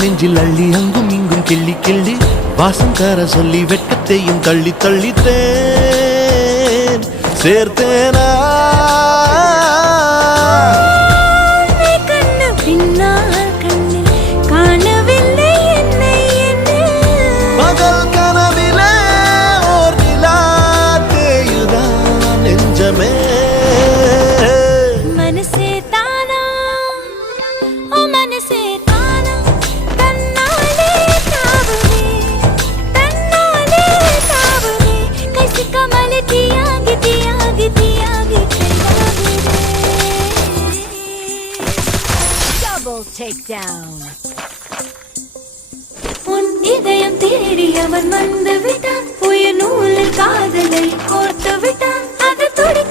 நெஞ்சில் அள்ளி அங்கும் இங்கும் கிள்ளி கிள்ளி வாசம் தர சொல்லி வெட்கத்தையும் தள்ளி தள்ளித்தேன் சேர்த்தேனா பகல் கனவிலே ஓர் நிலா தேயுதான் நெஞ்சமே Takedown. உன் இதயம் தேடி அவன் வந்து விட்டான் உயிர் நூலில் காதலை கோர்த்து விட்டான் அது துடிக்க